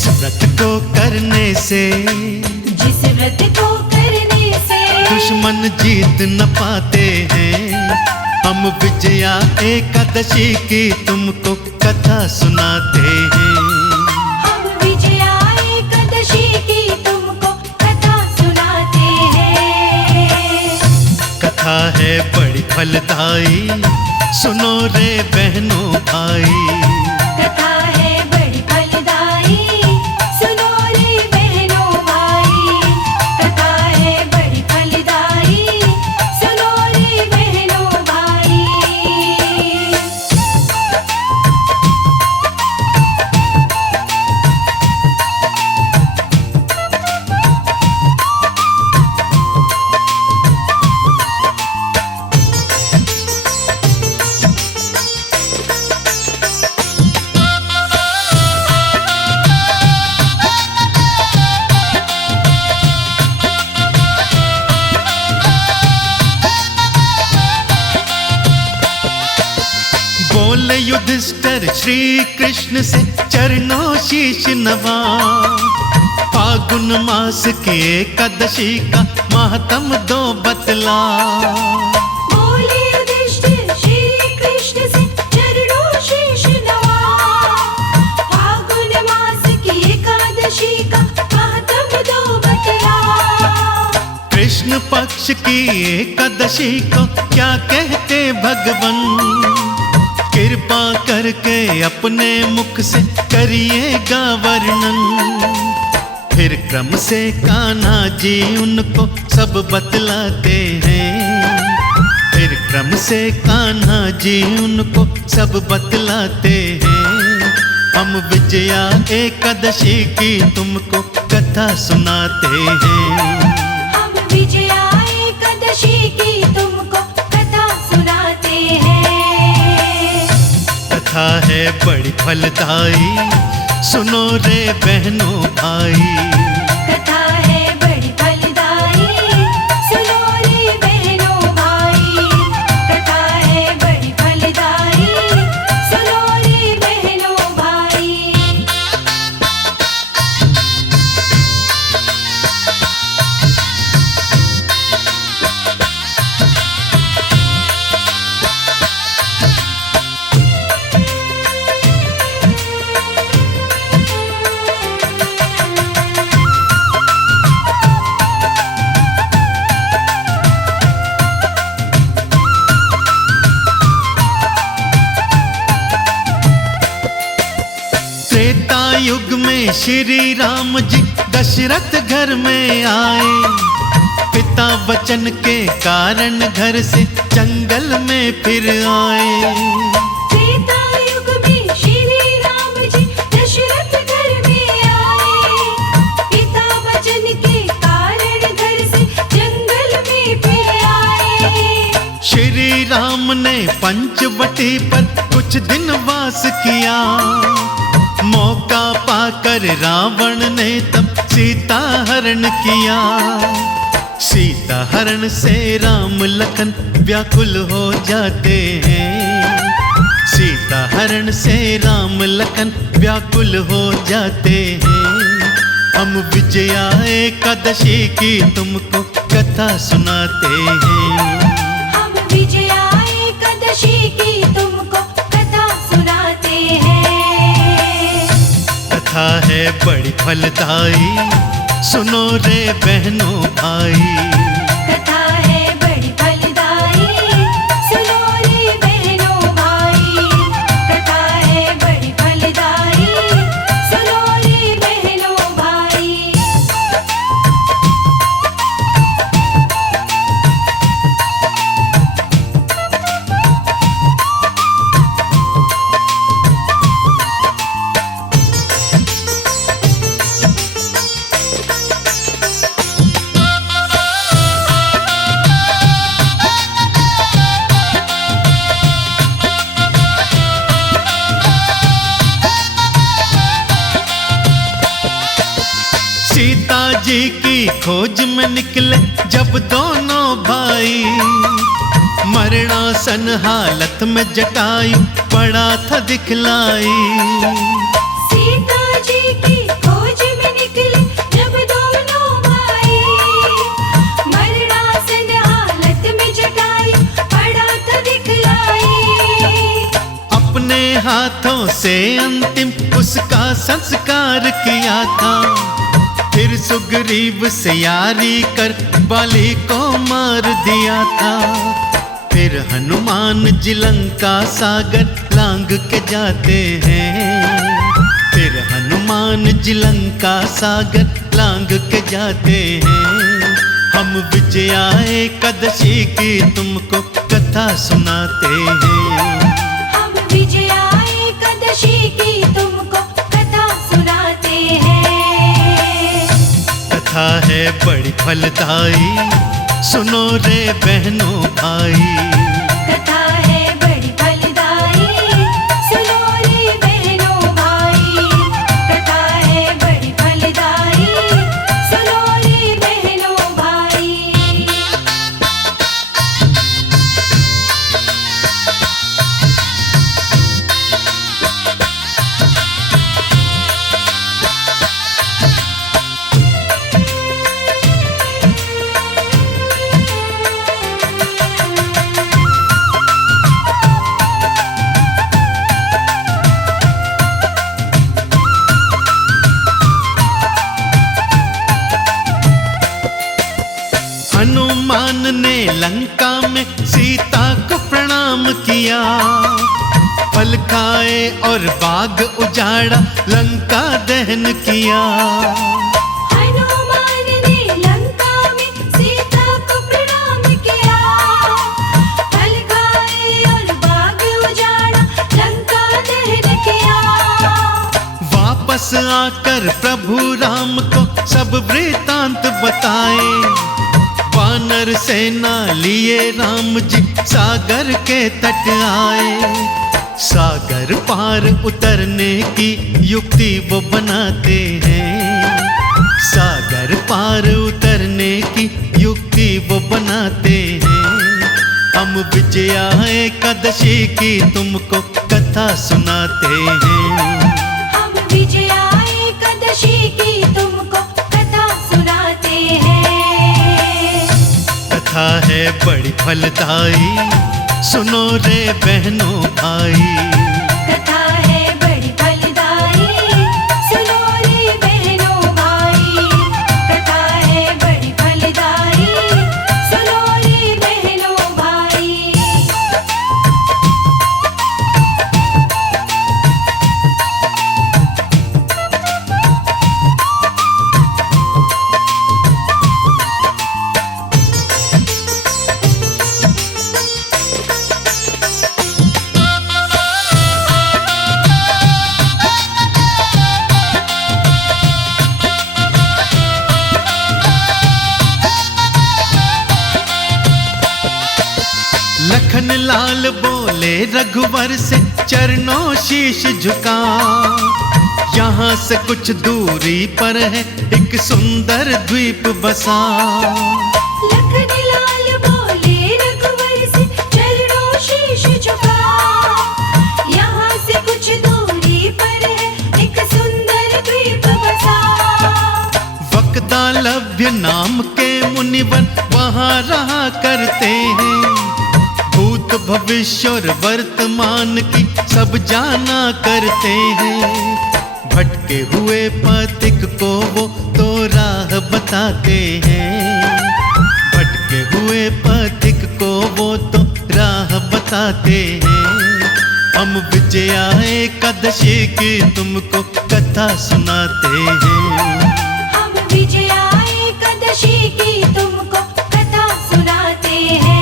जिस व्रत को करने से दुश्मन जीत न पाते हैं, हम विजया एकादशी की तुमको कथा सुनाते हैं। हम विजया एकादशी की तुमको कथा सुनाते हैं। कथा है बड़ी फलदायी, सुनो रे बहनों भाई। कथा है बड़ी फलदायी, सुनो रे बहनों भाई। कथा है बड़ी फलदायी, सुनो रे बहनों भाई। बोले युधिष्ठिर श्री कृष्ण से चरणों शीश नवा, फागुन मास की एकादशी का महात्म दो बतला। बोले युधिष्ठिर श्री कृष्ण से चरणों शीश नवा, फागुन मास की एकादशी का महात्म दो बतला। कृष्ण पक्ष की एकादशी को क्या कहते भगवन, कृपा करके अपने मुख से करिएगा वर्णन। फिर क्रम से कान्हा जी उनको सब बतलाते हैं, फिर क्रम से कान्हा जी उनको सब बतलाते हैं। हम विजया एकादशी की तुमको कथा सुनाते हैं। हम विजया एकादशी की तुमको कथा सुनाते हैं। कथा है बड़ी फलदायी, सुनो रे बहनों भाई। कथा है बड़ी फलदायी, सुनो रे बहनों भाई। कथा है बड़ी फलदायी, सुनो रे बहनों भाई। त्रेता युग में श्री राम जी दशरथ घर में आए, पिता वचन के कारण घर से जंगल में फिर आए। त्रेता युग में श्री राम जी दशरथ घर में आए, पिता वचन के कारण घर से जंगल में फिर आए। श्री राम ने पंचवटी पर कुछ दिन वास किया, मौका पाकर रावण ने तब सीता हरण किया। सीता हरण से राम लखन व्याकुल हो जाते हैं, सीता हरण से राम लखन व्याकुल हो जाते हैं। हम विजया एकादशी की तुमको कथा सुनाते हैं। हम विजया एकादशी की तुमको कथा सुनाते हैं। कथा है बड़ी फलदायी, सुनो रे बहनों भाई। कथा है बड़ी फलदायी, सुनो रे बहनों भाई। कथा है बड़ी फलदायी, सुनो रे बहनों भाई। सीता जी की खोज में निकले जब दोनों भाई, मरणासन हालत में जटायु पड़ा था दिखलाई। सीता जी की से अंतिम उसका संस्कार किया था। फिर सुग्रीव से यारी कर बाली को मार दिया था। फिर हनुमान जी लंका सागर लांग के जाते हैं। फिर हनुमान जी लंका सागर लांग के जाते हैं। हम विजया एकादशी की तुमको कथा सुनाते हैं। हम विजया एकादशी की तुमको कथा सुनाते हैं। कथा है बड़ी फलदायी, सुनो रे बहनों भाई। कथा है बड़ी फलदायी, सुनो रे बहनों भाई। कथा है बड़ी फलदायी, सुनो रे बहनों भाई। हनुमान ने लंका में सीता को प्रणाम किया। फल खाए और बाग उजाड़ा, लंका दहन किया। हनुमान ने लंका में सीता को प्रणाम किया। फल खाए और बाग उजाड़ा, लंका दहन किया। वापस आकर प्रभु राम को सब वृतांत बताए। वानर सेना लिए राम जी सागर के तट आए। सागर पार उतरने की युक्ति वो बनाते हैं। सागर पार उतरने की युक्ति वो बनाते हैं। हम विजया एकादशी की तुमको कथा सुनाते हैं। हम विजया एकादशी की तुमको कथा सुनाते हैं। कथा है बड़ी फलदायी, सुनो रे बहनों भाई। कथा है बड़ी फलदायी, सुनो रे बहनों भाई। कथा है बड़ी फलदायी, सुनो रे बहनों भाई। लखन लाल बोले रघुवर से चरणों शीश झुका। यहाँ से कुछ दूरी पर है एक सुंदर द्वीप बसा। लखन लाल बोले रघुवर से चरणों शीश झुका। यहाँ से कुछ दूरी पर है एक सुंदर द्वीप बसा। वक्तालभ्य नाम के मुनिवर वहाँ रहा करते हैं। भूत भविष्य और वर्तमान की सब जाना करते हैं। भटके हुए पथिक को वो तो राह बताते हैं। भटके हुए पथिक को वो तो राह बताते हैं। हम विजया एकादशी की तुमको कथा सुनाते हैं। हम विजया एकादशी की तुमको कथा सुनाते हैं।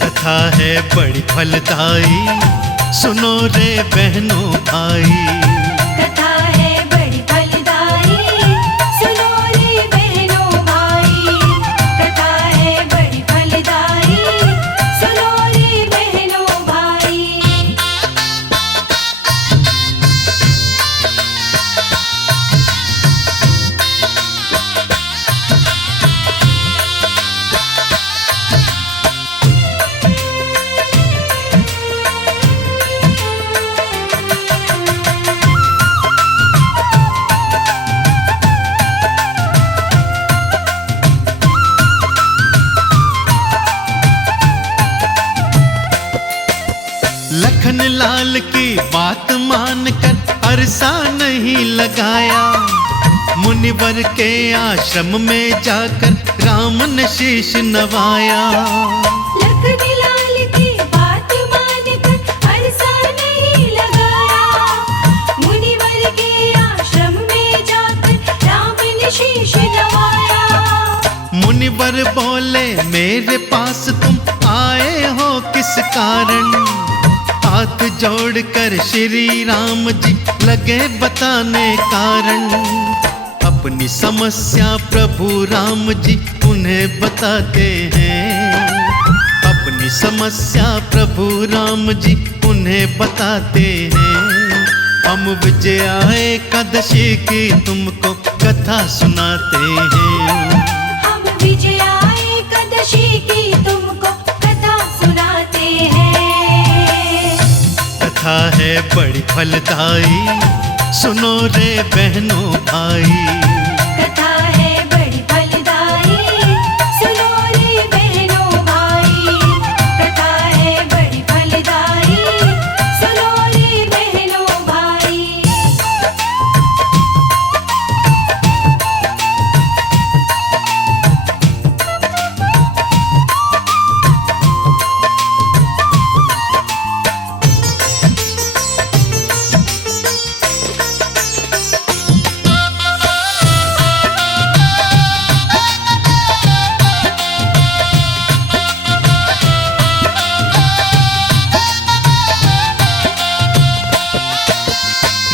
कथा है बड़ी फलदायी, सुनो रे बहनों भाई। कथा है बड़ी फलदायी, सुनो रे बहनों भाई। कथा है बड़ी फलदायी, सुनो रे बहनों भाई। नहीं लगाया। मुनिवर के आश्रम में जाकर राम ने शीश नवाया। लखनलाल की बात मानकर अरसा नहीं लगाया। मुनिवर के आश्रम में जाकर राम ने शीश नवाया। मुनिवर बोले मेरे पास तुम आए हो किस कारण? हाथ जोड़कर श्री राम जी लगे बताने कारण। अपनी समस्या प्रभु राम जी उन्हें बताते हैं। अपनी समस्या प्रभु राम जी उन्हें बताते हैं। हम विजया एकादशी की तुमको कथा सुनाते हैं। हम विजया एकादशी की तुमको कथा सुनाते हैं। कथा है बड़ी फलदायी, सुनो रे बहनों भाई। कथा है बड़ी फलदायी, सुनो रे बहनों भाई। कथा है बड़ी फलदायी, सुनो रे बहनों भाई।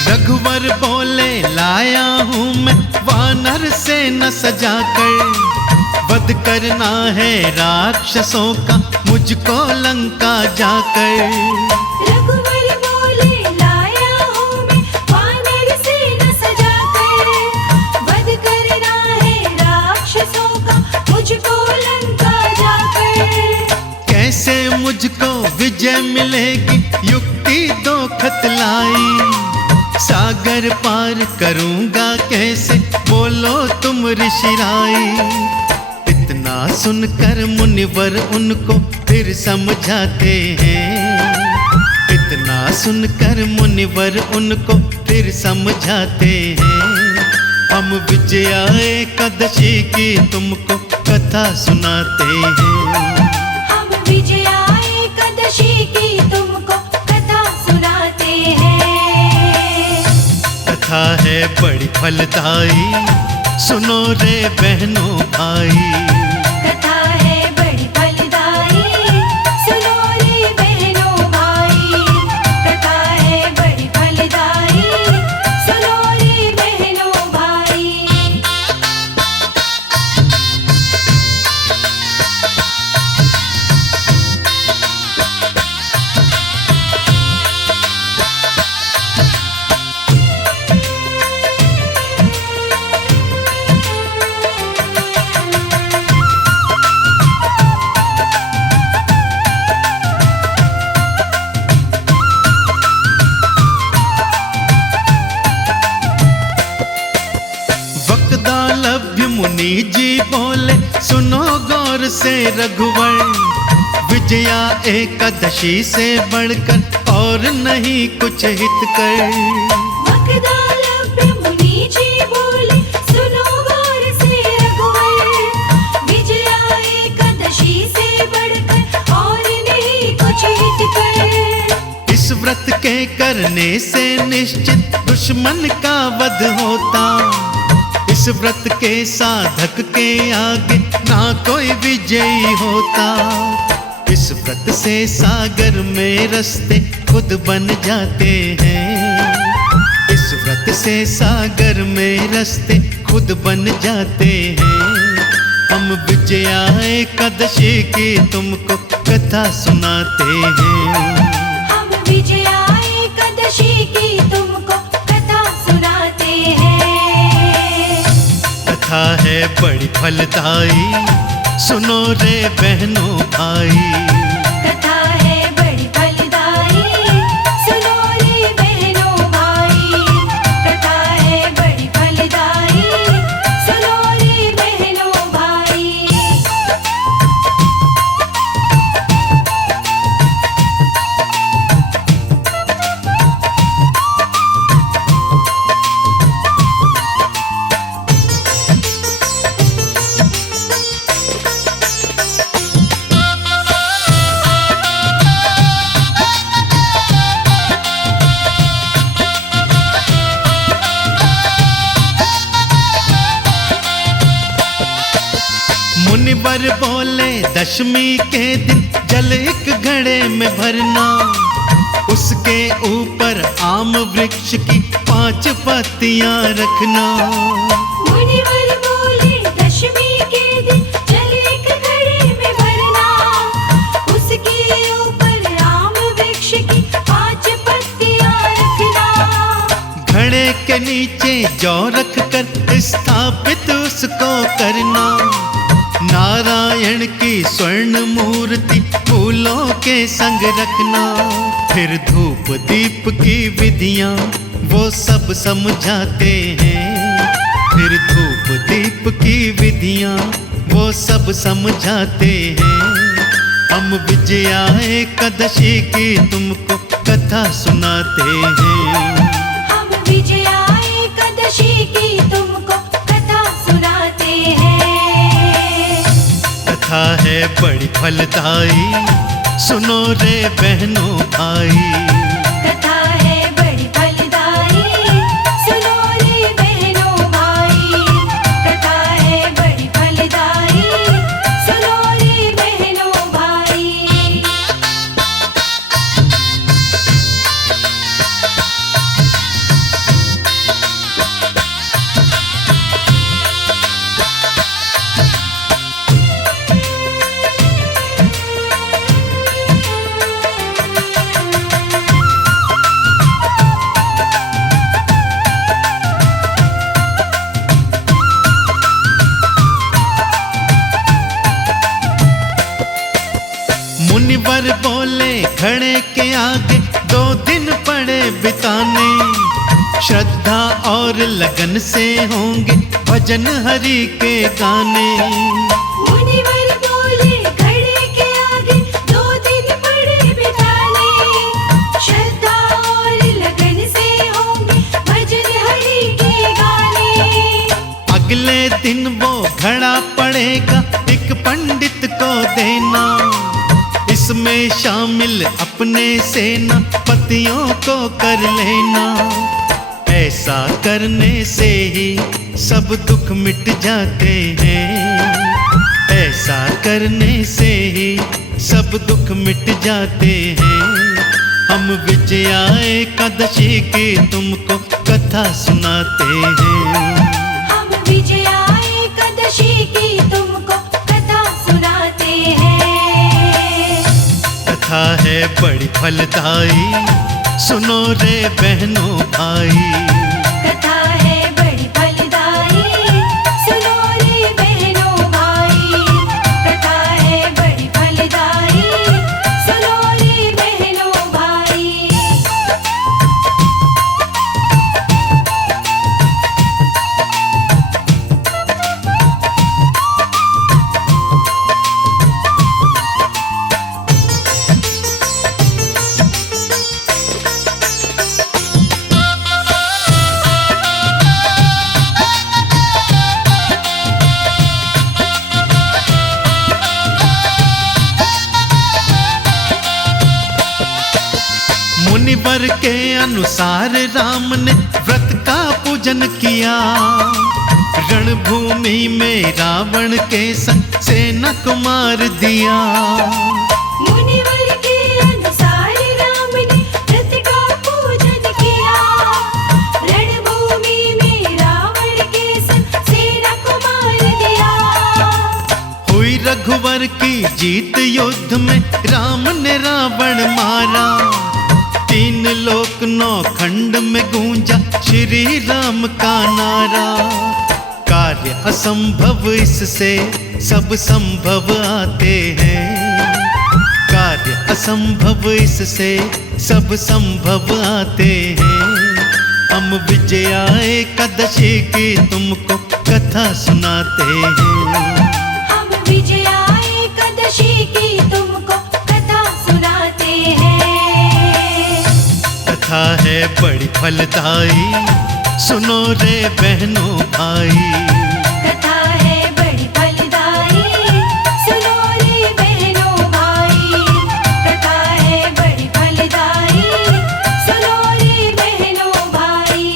रघुवर बोले लाया हूँ मैं वानर सेना सजाकर। वध करना है राक्षसों का मुझको लंका जाकर। रघुवर बोले लाया हूँ मैं वानर सेना सजाकर। वध करना है राक्षसों का मुझको लंका जाकर। कैसे मुझको विजय मिलेगी युक्ति दो खतलाई। सागर पार करूंगा कैसे बोलो तुम ऋषिराई। इतना सुनकर मुनिवर उनको फिर समझाते हैं। इतना सुनकर मुनिवर उनको फिर समझाते हैं। हम विजया एकादशी की तुमको कथा सुनाते हैं। हम विजया एकादशी की तुमको कथा सुनाते हैं। कथा है बड़ी फलदायी, सुनो रे बहनों भाई। कथा है बड़ी फलदायी, सुनो रे बहनों भाई। कथा है बड़ी फलदायी, सुनो रे बहनों भाई। वक्दालभ्य मुनि जी बोले सुनो गौर से रघुवर। विजया एकादशी से बढ़कर और नहीं कुछ हितकर। वक्दालभ्य मुनि जी बोले सुनो गौर से रघुवर। विजया एकादशी से बढ़कर और नहीं कुछ हितकर। इस व्रत के करने से निश्चित दुश्मन का वध होता। इस व्रत के साधक के आगे ना कोई विजयी होता। इस व्रत से सागर में रास्ते खुद बन जाते हैं। इस व्रत से सागर में रास्ते खुद बन जाते हैं। हम विजया एकादशी की तुमको कथा सुनाते हैं। हम विजया एकादशी की तुमको कथा सुनाते हैं। कथा है बड़ी फलदायी, सुनो रे बहनों भाई। कथा है बड़ी फलदायी, सुनो रे बहनों भाई। कथा है बड़ी फलदायी, सुनो रे बहनों भाई। मुनिवर बोले दशमी के दिन जल एक घड़े में भरना, उसके ऊपर आम वृक्ष की 5 पत्तियां रखना। मुनिवर बोले दशमी के दिन जल एक घड़े में भरना, उसके ऊपर आम वृक्ष की 5 पत्तियां रखना। घड़े के नीचे जौ रख कर स्थापित उसको करना, नारायण की स्वर्ण मूर्ति फूलों के संग रखना। फिर धूप दीप की विधियां वो सब समझाते हैं, फिर धूप दीप की विधियां वो सब समझाते हैं। हम विजया एकादशी की तुमको कथा सुनाते हैं, हम विजया एकादशी की तुमको कथा सुनाते हैं। कथा है बड़ी फलदायी, सुनो रे बहनों भाई। कथा है बड़ी फलदायी, सुनो रे बहनों भाई। कथा है बड़ी फलदायी, सुनो रे बहनों भाई। मुनिवर बोले घड़े के आगे 2 दिन पड़े बिताने, श्रद्धा और लगन से होंगे भजन हरि के गाने। मुनिवर बोले घड़े के आगे 2 दिन पड़े बिताने, श्रद्धा और लगन से होंगे भजन हरि के गाने। अगले दिन वो घड़ा पड़ेगा एक पंडित को देना, इसमें शामिल अपने सेनापतियों को कर लेना। ऐसा करने से ही सब दुख मिट जाते हैं, ऐसा करने से ही सब दुख मिट जाते हैं। हम विजया एकादशी की तुमको कथा सुनाते हैं, हम विजया एकादशी की तुमको कथा सुनाते हैं। कथा है बड़ी फलदायी, सुनो रे बहनों भाई। कथा है बड़ी फलदायी, सुनो रे बहनों भाई। कथा है बड़ी फलदायी, सुनो रे बहनों भाई। मुनिवर के अनुसार राम ने व्रत का पूजन किया, रणभूमि में रावण के संग सेना को मार दिया। मुनिवर के अनुसार राम ने व्रत का पूजन किया, रणभूमि में रावण के संग सेना को मार दिया। हुई रघुवर की जीत युद्ध में राम ने रावण मारा, 3 लोक 9 खंड में गूंजा श्री राम का नारा। कार्य असंभव इससे सब संभव आते हैं, कार्य असंभव इससे सब संभव आते हैं। हम विजया एकादशी की तुमको कथा सुनाते हैं, हम विजया एकादशी की तुमको कथा सुनाते हैं। कथा है बड़ी फलदायी, सुनो रे बहनों भाई। कथा है बड़ी फलदायी, सुनो रे बहनों भाई। कथा है बड़ी फलदायी, सुनो रे बहनों भाई।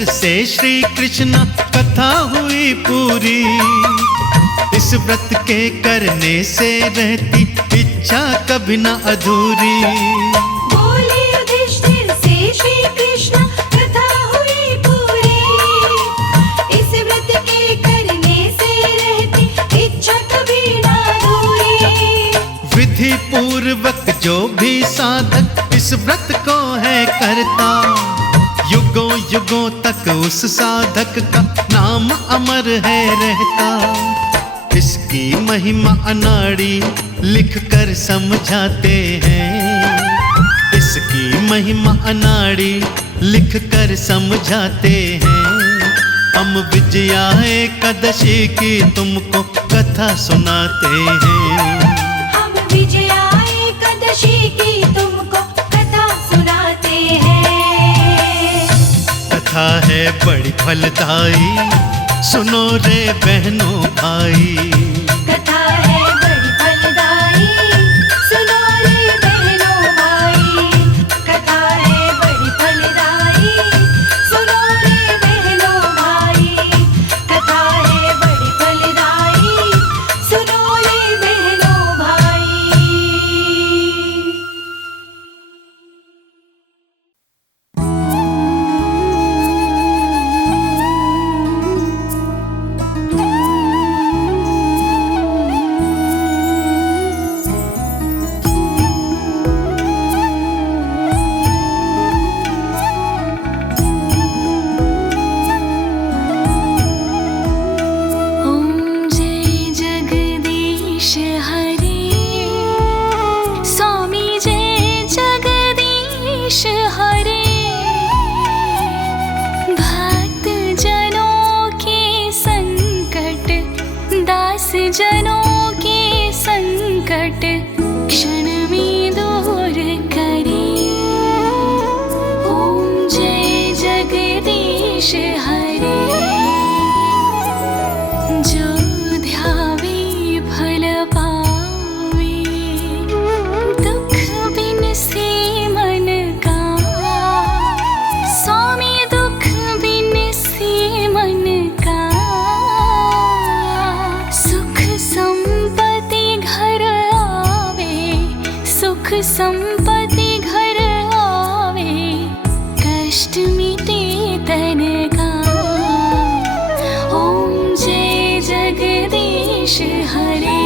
युधिष्ठिर से श्री कृष्ण कथा हुई पूरी। इस व्रत के करने से रहती इच्छा कभी न अधूरी। बोले युधिष्ठिर से श्री कृष्ण कथा हुई पूरी। इस व्रत के करने से रहती इच्छा कभी ना अधूरी। विधि पूर्वक जो भी साधक इस व्रत को है करता, युगों युगों तक उस साधक का नाम अमर है रहता। इसकी महिमा अनाड़ी लिख कर समझाते हैं। इसकी महिमा अनाड़ी लिख कर समझाते हैं। हम विजया एकादशी की तुमको कथा सुनाते हैं। हम विजया एकादशी की तुमको कथा सुनाते हैं। कथा है बड़ी फलदायी, सुनो रे बहनों भाई। कथा है बड़ी फलदायी, सुनो रे बहनों भाई। कथा है बड़ी फलदायी, सुनो रे बहनों भाई। कथा है बड़ी फलदायी, सुनो रे बहनों भाई। ॐ जय जगदीश हरे। स्वामी जय जगदीश हरे। भक्त जनों के संकट, दास जनों के संकट क्षण में दूर करे। ॐ जय जगदीश हरे। जो ध्यावे फल पावे, दुख बिन से मन का। स्वामी दुख बिन से मन का। सुख संपत्ति घर आवे, सुख संपत्ति घर आवे, कष्ट मिटे तन का। ॐ जय जगदीश हरे।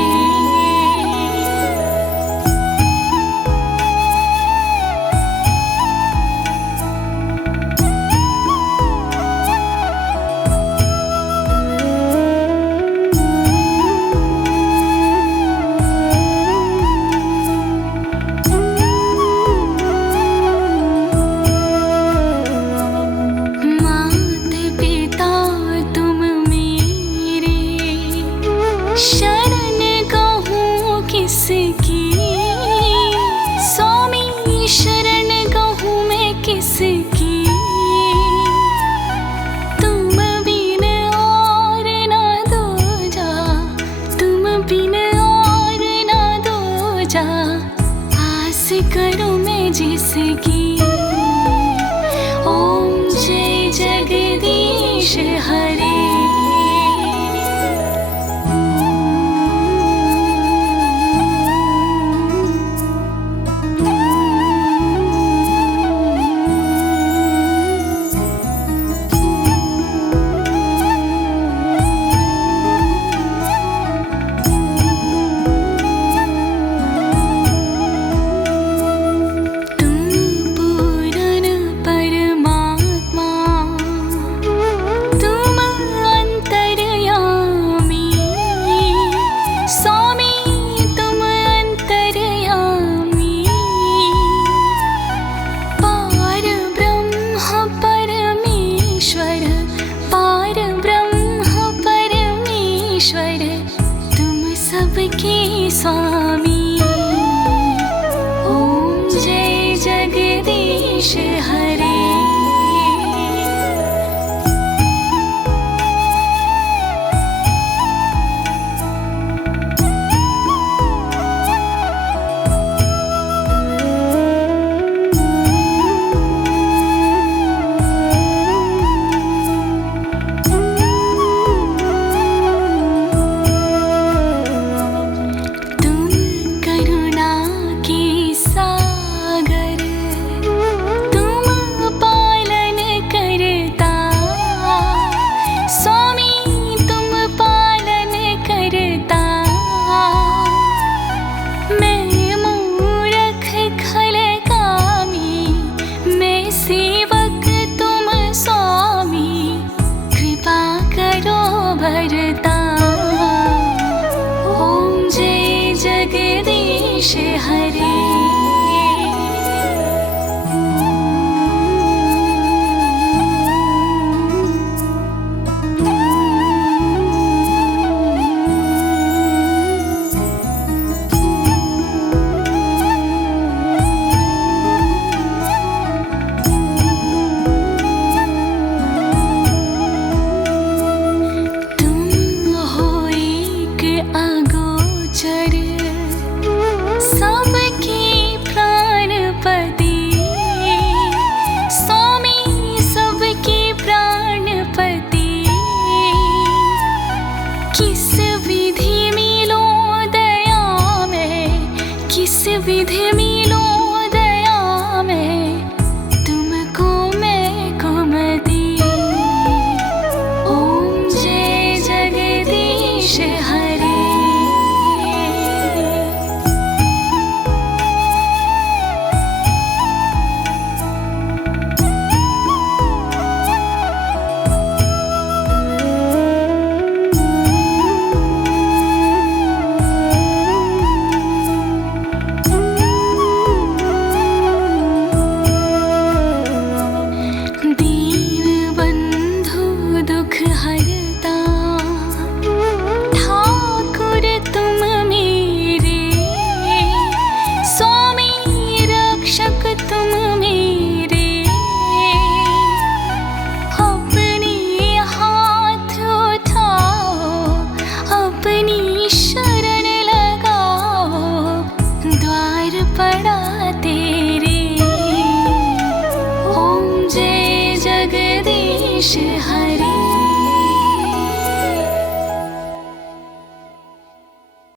हरे